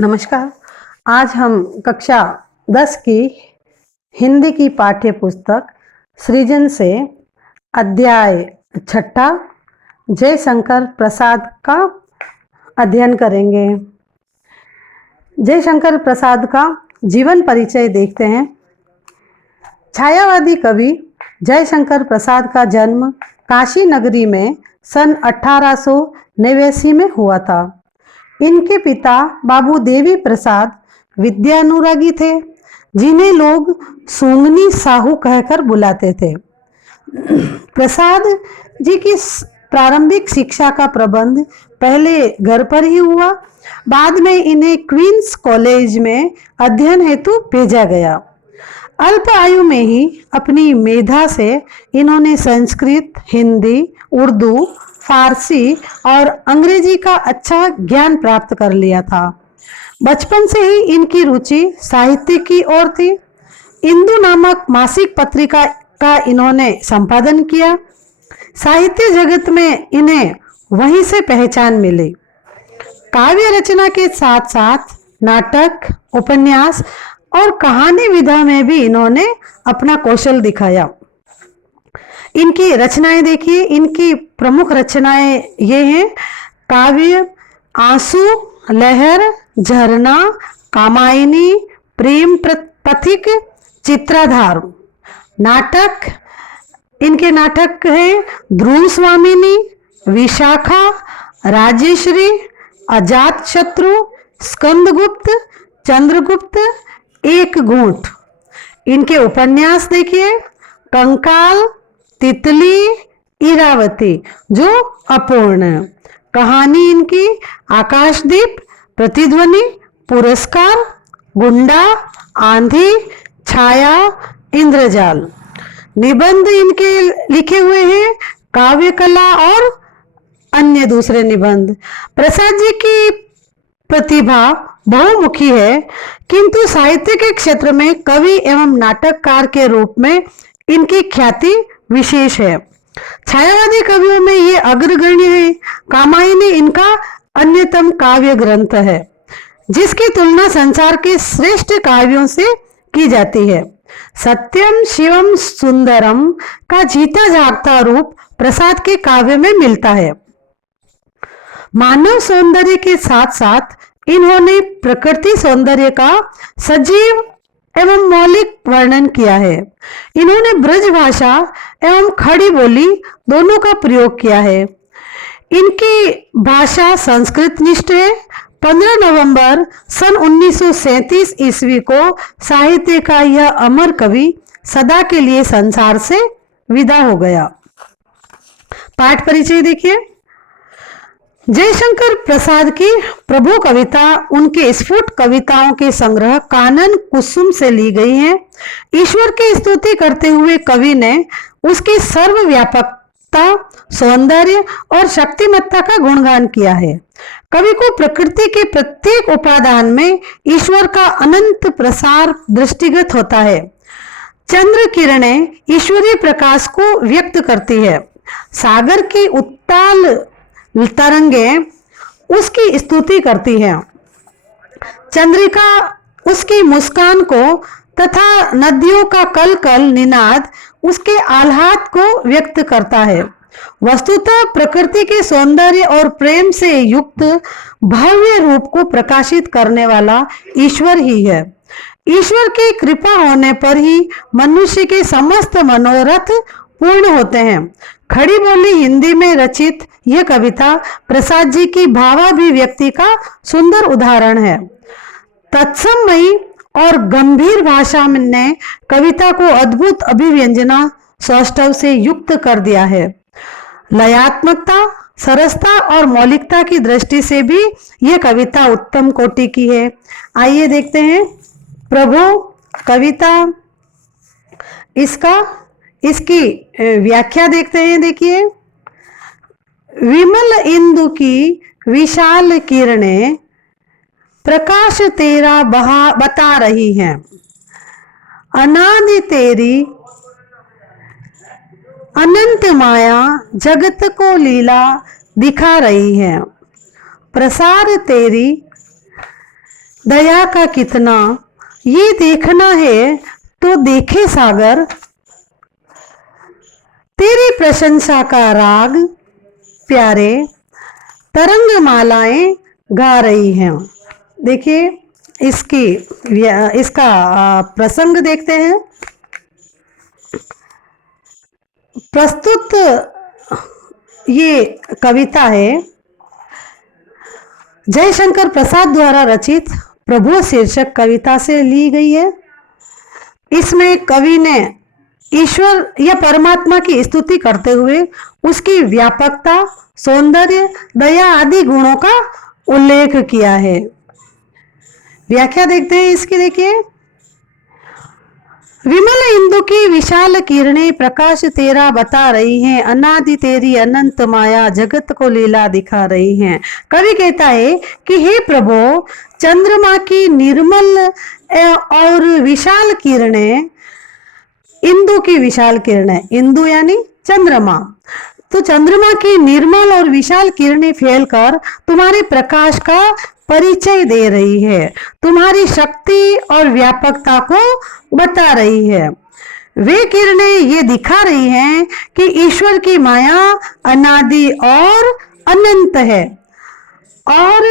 नमस्कार। आज हम कक्षा 10 की हिंदी की पाठ्य पुस्तक सृजन से अध्याय 6 जयशंकर प्रसाद का अध्ययन करेंगे। जयशंकर प्रसाद का जीवन परिचय देखते हैं। छायावादी कवि जयशंकर प्रसाद का जन्म काशी नगरी में सन 1889 में हुआ था। इनके पिता बाबू देवी प्रसाद विद्यानुरागी थे, जिन्हें लोग सूंगनी साहू कहकर बुलाते थे। प्रसाद जी की प्रारंभिक शिक्षा का प्रबंध पहले घर पर ही हुआ, बाद में इन्हें क्वींस कॉलेज में अध्ययन हेतु भेजा गया। अल्प आयु में ही अपनी मेधा से इन्होंने संस्कृत, हिंदी, उर्दू, फारसी और अंग्रेजी का अच्छा ज्ञान प्राप्त कर लिया था। बचपन से ही इनकी रुचि साहित्य की ओर थी। इंदु नामक मासिक पत्रिका का इन्होंने संपादन किया। साहित्य जगत में इन्हें वहीं से पहचान मिली। काव्य रचना के साथ साथ नाटक, उपन्यास और कहानी विधा में भी इन्होंने अपना कौशल दिखाया। इनकी रचनाएं देखिए। इनकी प्रमुख रचनाएं ये हैं: काव्य आंसू, लहर, झरना, कामायनी, प्रेम पथिक, चित्राधार। नाटक, इनके नाटक हैं ध्रुव स्वामिनी, विशाखा, राजेश्री, अजात शत्रु, स्कंदगुप्त, चंद्रगुप्त, एक घूंट। इनके उपन्यास देखिए: कंकाल, तितली, इरावती जो अपूर्ण। कहानी इनकी आकाशदीप, प्रतिध्वनि, पुरस्कार, गुंडा, आंधी, छाया, इंद्रजाल। निबंध इनके लिखे हुए हैं काव्य कला और अन्य दूसरे निबंध। प्रसाद जी की प्रतिभा बहुमुखी है, किंतु साहित्य के क्षेत्र में कवि एवं नाटककार के रूप में इनकी ख्याति विशेष है। छायावादी कवियों में ये अग्रगण्य है। कामायनी इनका अन्यतम काव्य ग्रंथ है, जिसकी तुलना संसार के श्रेष्ठ काव्यों से की जाती है। सत्यम शिवम सुंदरम का जीता जागता रूप प्रसाद के काव्य में मिलता है। मानव सौंदर्य के साथ साथ इन्होंने प्रकृति सौंदर्य का सजीव एवं मौलिक वर्णन किया है। इन्होंने ब्रज भाषा एवं खड़ी बोली दोनों का प्रयोग किया है। इनकी भाषा संस्कृत निष्ठ है। 15 नवंबर सन 1937 ईस्वी को साहित्य का यह अमर कवि सदा के लिए संसार से विदा हो गया। पाठ परिचय देखिए। जयशंकर प्रसाद की प्रभु कविता उनके स्फुट कविताओं के संग्रह कानन कुसुम से ली गई है। ईश्वर की स्तुति करते हुए कवि ने उसकी सर्वव्यापकता, सौंदर्य और शक्तिमत्ता का गुणगान किया है। कवि को प्रकृति के प्रत्येक उपादान में ईश्वर का अनंत प्रसार दृष्टिगत होता है। चंद्र किरणें ईश्वरीय प्रकाश को व्यक्त करती है। सागर की उत्ताल तरंगे उसकी स्तुति करती है। चंद्रिका उसकी मुस्कान को तथा नदियों का कल कल निनाद उसके आह्लाद को व्यक्त करता है। वस्तुतः प्रकृति के सौंदर्य और प्रेम से युक्त भव्य रूप को प्रकाशित करने वाला ईश्वर ही है। ईश्वर की कृपा होने पर ही मनुष्य के समस्त मनोरथ पूर्ण होते हैं। खड़ी बोली हिंदी में रचित यह कविता प्रसाद जी की भावाभिव्यक्ति का सुंदर उदाहरण है। तत्समयी और गंभीर भाषा ने कविता को अद्भुत अभिव्यंजना सौष्ठव से युक्त कर दिया है। लयात्मकता, सरसता और मौलिकता की दृष्टि से भी यह कविता उत्तम कोटि की है। आइए देखते हैं प्रभु कविता, इसकी व्याख्या देखते हैं। देखिए, विमल इंदु की विशाल किरणें प्रकाश तेरा बता रही हैं। अनादि तेरी अनंत माया जगत को लीला दिखा रही है। प्रसार तेरी दया का कितना ये देखना है तो देखे सागर, तेरी प्रशंसा का राग प्यारे तरंग मालाएं गा रही हैं। देखिए इसका प्रसंग देखते हैं। प्रस्तुत ये कविता है जयशंकर प्रसाद द्वारा रचित प्रभु शीर्षक कविता से ली गई है। इसमें कवि ने ईश्वर या परमात्मा की स्तुति करते हुए उसकी व्यापकता, सौंदर्य, दया आदि गुणों का उल्लेख किया है। व्याख्या देखते हैं इसकी। देखिए, विमल इंदु की विशाल किरणें प्रकाश तेरा बता रही हैं, अनादि तेरी अनंत माया जगत को लीला दिखा रही हैं। कवि कहता है कि हे प्रभु, चंद्रमा की निर्मल और विशाल किरणें, इंदु की विशाल किरणें, इंदु यानी चंद्रमा, तो चंद्रमा की निर्मल और विशाल किरणें फैलकर तुम्हारे प्रकाश का परिचय दे रही है, तुम्हारी शक्ति और व्यापकता को बता रही है। वे किरणें ये दिखा रही हैं कि ईश्वर की माया अनादि और अनंत है और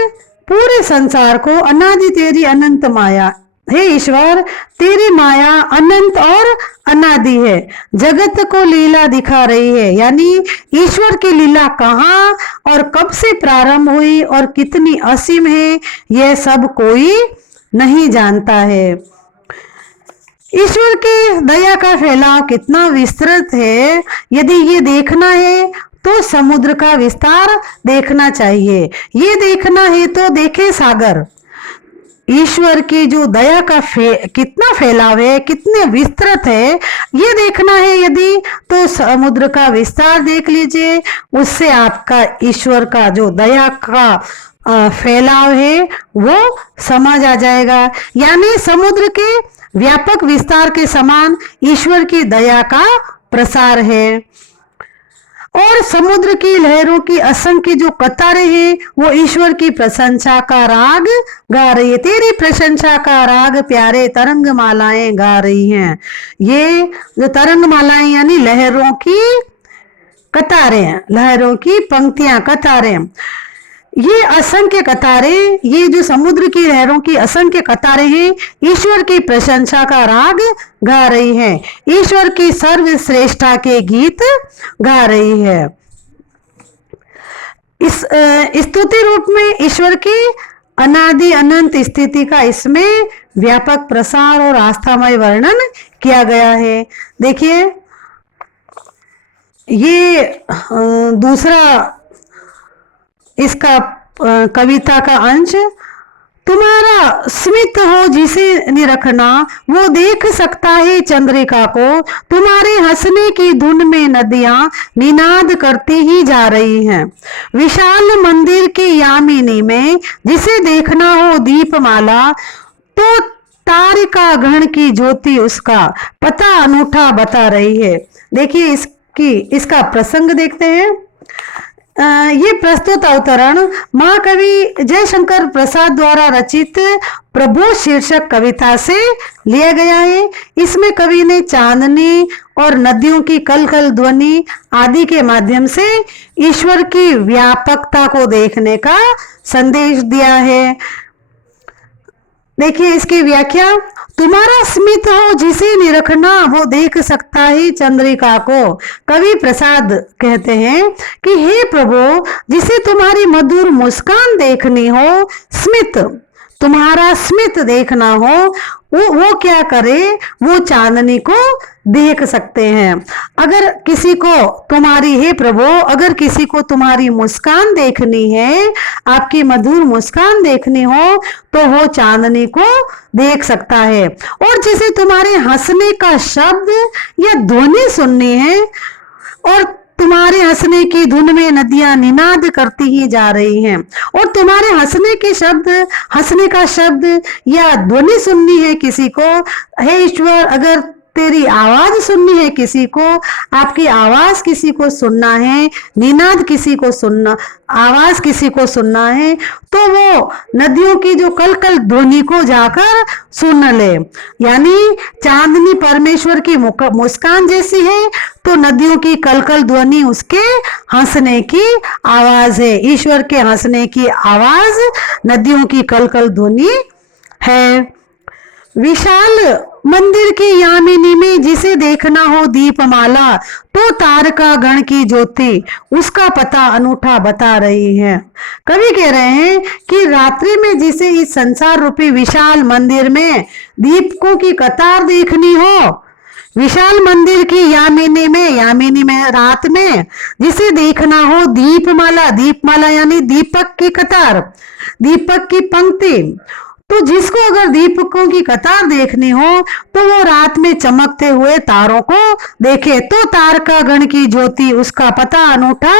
पूरे संसार को अनादि तेरी अनंत माया, हे ईश्वर तेरी माया अनंत और अनादि है, जगत को लीला दिखा रही है। यानी ईश्वर की लीला कहाँ और कब से प्रारंभ हुई और कितनी असीम है, यह सब कोई नहीं जानता है। ईश्वर की दया का फैलाव कितना विस्तृत है, यदि ये देखना है तो समुद्र का विस्तार देखना चाहिए। ये देखना है तो देखे सागर। ईश्वर की जो दया का कितना फैलाव है, कितने विस्तृत है, ये देखना है यदि तो समुद्र का विस्तार देख लीजिए। उससे आपका ईश्वर का जो दया का फैलाव है वो समझ आ जाएगा। यानी समुद्र के व्यापक विस्तार के समान ईश्वर की दया का प्रसार है। और समुद्र की लहरों की असंख्य जो कतारें हैं वो ईश्वर की प्रशंसा का राग गा रही है। तेरी प्रशंसा का राग प्यारे तरंग मालाएं गा रही हैं। ये जो तरंग मालाएं यानी लहरों की कतारें, लहरों की पंक्तियां, कतारें, ये असंख्य कतारें, ये जो समुद्र की लहरों की असंख्य कतारें हैं, ईश्वर की प्रशंसा का राग गा रही हैं, ईश्वर की सर्वश्रेष्ठता के गीत गा रही है। इस स्तुति रूप में ईश्वर की अनादि अनंत स्थिति का इसमें व्यापक प्रसार और आस्थामय वर्णन किया गया है। देखिए, ये दूसरा इसका कविता का अंश, तुम्हारा स्मित हो जिसे निरखना वो देख सकता है चंद्रिका को, तुम्हारे हंसने की धुन में नदियां निनाद करती ही जा रही हैं। विशाल मंदिर की यामिनी में जिसे देखना हो दीपमाला, तो तारिका गण की ज्योति उसका पता अनूठा बता रही है। देखिए इसका प्रसंग देखते हैं। ये प्रस्तुत अवतरण महाकवि जयशंकर प्रसाद द्वारा रचित प्रभु शीर्षक कविता से लिया गया है। इसमें कवि ने चांदनी और नदियों की कलकल ध्वनि आदि के माध्यम से ईश्वर की व्यापकता को देखने का संदेश दिया है। देखिए इसकी व्याख्या, तुम्हारा स्मित हो जिसे निरखना वो देख सकता है चंद्रिका को। कवि प्रसाद कहते हैं कि हे प्रभु, जिसे तुम्हारी मधुर मुस्कान देखनी हो, स्मित, तुम्हारा स्मित देखना हो, वो क्या करे, वो चांदनी को देख सकते हैं। अगर किसी को तुम्हारी, हे प्रभु, अगर किसी को तुम्हारी मुस्कान देखनी है, आपकी मधुर मुस्कान देखनी हो, तो वो चांदनी को देख सकता है। और जिसे तुम्हारे हंसने का शब्द या ध्वनि सुननी है और तुम्हारे हंसने की धुन में नदियां निनाद करती ही जा रही हैं, और तुम्हारे हंसने का शब्द या ध्वनि सुननी है किसी को, हे ईश्वर, अगर तेरी आवाज सुननी है किसी को, आपकी आवाज किसी को सुनना है, निनाद किसी को सुनना, आवाज किसी को सुनना है, तो वो नदियों की जो कल कल ध्वनि को जाकर सुन ले। यानी चांदनी परमेश्वर की मुस्कान जैसी है, तो नदियों की कल कल ध्वनि उसके हंसने की आवाज है। ईश्वर के हंसने की आवाज नदियों की कल कल ध्वनि है। विशाल मंदिर की यामिनी में जिसे देखना हो दीपमाला, तो तारका गण की ज्योति उसका पता अनूठा बता रही है। कवि कह रहे हैं कि रात्रि में जिसे इस संसार रूपी विशाल मंदिर में दीपकों की कतार देखनी हो, विशाल मंदिर की यामिनी में रात में जिसे देखना हो दीपमाला, दीपमाला यानी दीपक की कतार, दीपक की पंक्ति, तो जिसको अगर दीपकों की कतार देखनी हो तो वो रात में चमकते हुए तारों को देखे, तो तारका गण की ज्योति उसका पता अनूठा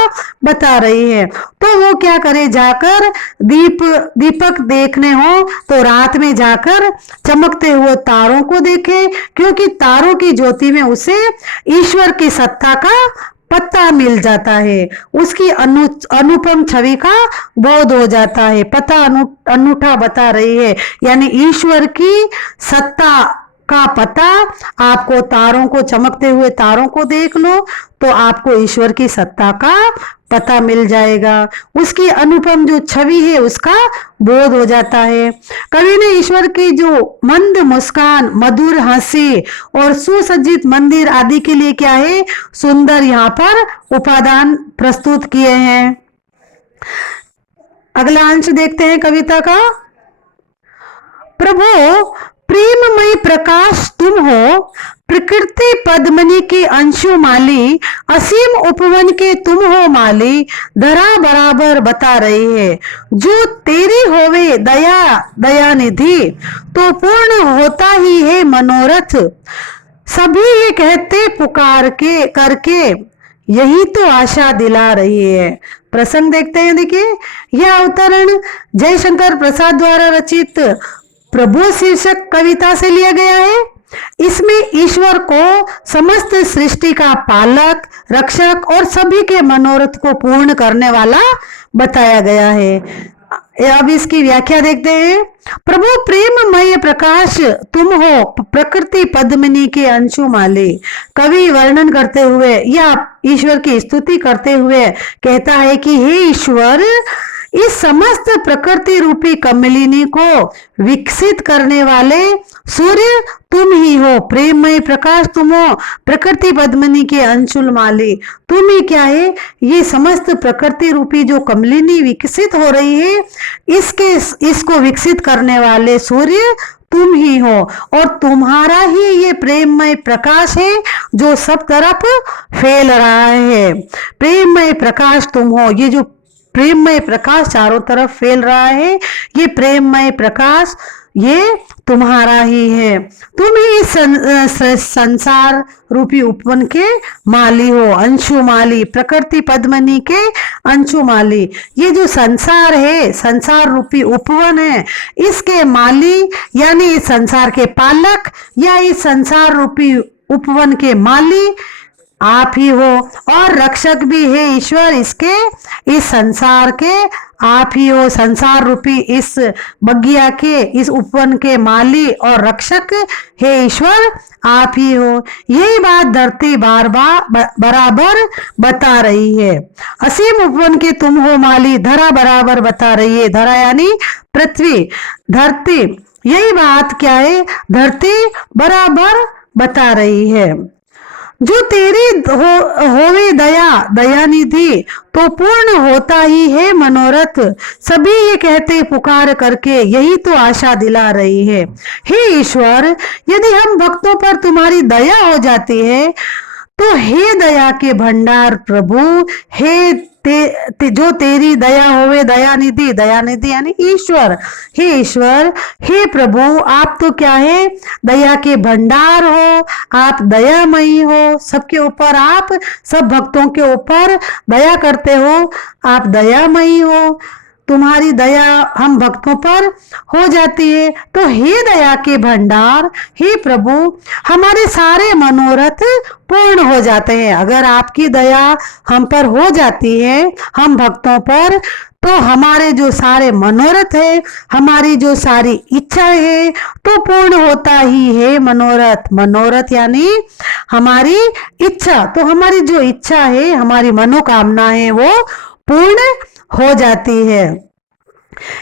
बता रही है। तो वो क्या करे, जाकर दीपक देखने हो तो रात में जाकर चमकते हुए तारों को देखे, क्योंकि तारों की ज्योति में उसे ईश्वर की सत्ता का पता मिल जाता है, उसकी अनुपम छवि का बोध हो जाता है। पता अनूठा बता रही है, यानी ईश्वर की सत्ता का पता आपको तारों को, चमकते हुए तारों को देख लो तो आपको ईश्वर की सत्ता का पता मिल जाएगा, उसकी अनुपम जो छवि है उसका बोध हो जाता है। कवि ने ईश्वर की जो मंद मुस्कान, मधुर हंसी और सुसज्जित मंदिर आदि के लिए क्या है, सुंदर यहाँ पर उपादान प्रस्तुत किए हैं। अगला अंश देखते हैं कविता का। प्रभु प्रेममय प्रकाश तुम हो, प्रकृति पद्मनि के अंशुमाली, असीम उपवन के तुम हो माली, धरा बराबर बता रही है। जो तेरी होवे दया दयानिधि, तो पूर्ण होता ही है मनोरथ। सभी ये कहते पुकार के करके, यही तो आशा दिला रही है। प्रसंग देखते हैं, देखिए यह अवतरण जयशंकर प्रसाद द्वारा रचित प्रभु शीर्षक कविता से लिया गया है। इसमें ईश्वर को समस्त सृष्टि का पालक, रक्षक और सभी के मनोरथ को पूर्ण करने वाला बताया गया है। अब इसकी व्याख्या देखते हैं। प्रभु प्रेममय प्रकाश तुम हो, प्रकृति पद्मिनी के अंशुमाली। कवि वर्णन करते हुए या ईश्वर की स्तुति करते हुए कहता है कि हे ईश्वर, इस समस्त प्रकृति रूपी कमलिनी को विकसित करने वाले सूर्य तुम ही हो, प्रेममय प्रकाश तुम हो, प्रकृति पद्मिनी के अंशुल माली तुम ही क्या है, ये समस्त प्रकृति रूपी जो कमलिनी विकसित हो रही है, इसको विकसित करने वाले सूर्य तुम ही हो, और तुम्हारा ही ये प्रेममय प्रकाश है जो सब तरफ फैल रहा है। प्रेममय प्रकाश तुम हो, ये जो प्रेममय प्रकाश चारों तरफ फैल रहा है, ये प्रेममय प्रकाश ये तुम्हारा ही है। तुम ही संसार रूपी उपवन के माली हो, अंशु माली, प्रकृति पद्मनी के अंशु माली। ये जो संसार है, संसार रूपी उपवन है, इसके माली यानी इस संसार के पालक या इस संसार रूपी उपवन के माली आप ही हो, और रक्षक भी है ईश्वर इसके, इस संसार के आप ही हो। संसार रूपी इस बगिया के, इस उपवन के माली और रक्षक है ईश्वर आप ही हो। यही बात धरती बार बार बराबर बता रही है। असीम उपवन के तुम हो माली, धरा बराबर बता रही है। धरा यानी पृथ्वी, धरती, यही बात क्या है, धरती बराबर बता रही है। जो तेरी होवे दया दयानिधि, तो पूर्ण होता ही है मनोरथ। सभी ये कहते पुकार करके, यही तो आशा दिला रही है। हे ईश्वर, यदि हम भक्तों पर तुम्हारी दया हो जाती है, तो हे दया के भंडार प्रभु, हे जो तेरी दया होवे दयानिधि, दयानिधि यानी ईश्वर, हे ईश्वर, हे प्रभु, आप तो क्या है, दया के भंडार हो, आप दयामयी हो, सबके ऊपर आप, सब भक्तों के ऊपर दया करते हो, आप दयामयी हो। तुम्हारी दया हम भक्तों पर हो जाती है। तो हे दया के भंडार, हे प्रभु, हमारे सारे मनोरथ पूर्ण हो जाते हैं। अगर आपकी दया हम पर हो जाती है, हम भक्तों पर, तो हमारे जो सारे मनोरथ है, हमारी जो सारी इच्छा है, तो पूर्ण होता ही है। मनोरथ, मनोरथ यानी हमारी इच्छा, तो हमारी जो इच्छा है, हमारी मनोकामना है, वो पूर्ण हो जाती है।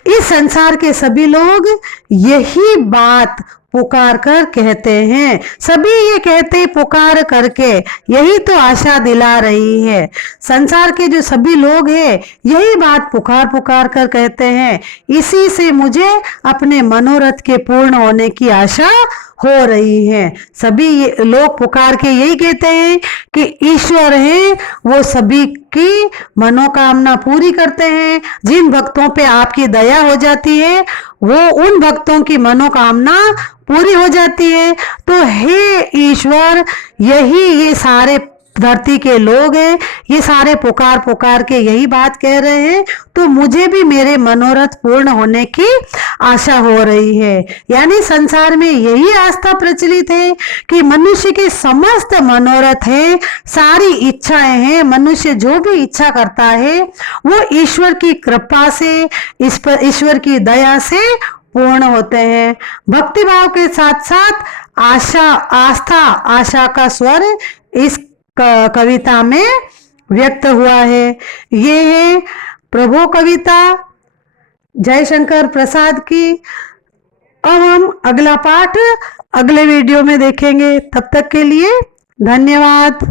इस संसार के सभी लोग यही बात पुकार कर कहते हैं, सभी ये कहते पुकार करके, यही तो आशा दिला रही है। संसार के जो सभी लोग हैं यही बात पुकार पुकार कर कहते हैं, इसी से मुझे अपने मनोरथ के पूर्ण होने की आशा हो रही है। सभी लोग पुकार के यही कहते हैं कि ईश्वर है, वो सभी की मनोकामना पूरी करते हैं। जिन भक्तों पे आपकी दया हो जाती है, वो उन भक्तों की मनोकामना पूरी हो जाती है। तो हे ईश्वर, यही ये सारे धरती के लोग हैं, ये सारे पुकार पुकार के यही बात कह रहे हैं, तो मुझे भी मेरे मनोरथ पूर्ण होने की आशा हो रही है। यानी संसार में यही आस्था प्रचलित है कि मनुष्य के समस्त मनोरथ है, सारी इच्छाएं हैं, मनुष्य जो भी इच्छा करता है वो ईश्वर की कृपा से, ईश्वर की दया से पूर्ण होते हैं। भक्ति भाव के साथ साथ आशा, आस्था, आशा का स्वर इस कविता में व्यक्त हुआ है। ये है प्रभु कविता जयशंकर प्रसाद की। अब हम अगला पाठ अगले वीडियो में देखेंगे। तब तक के लिए धन्यवाद।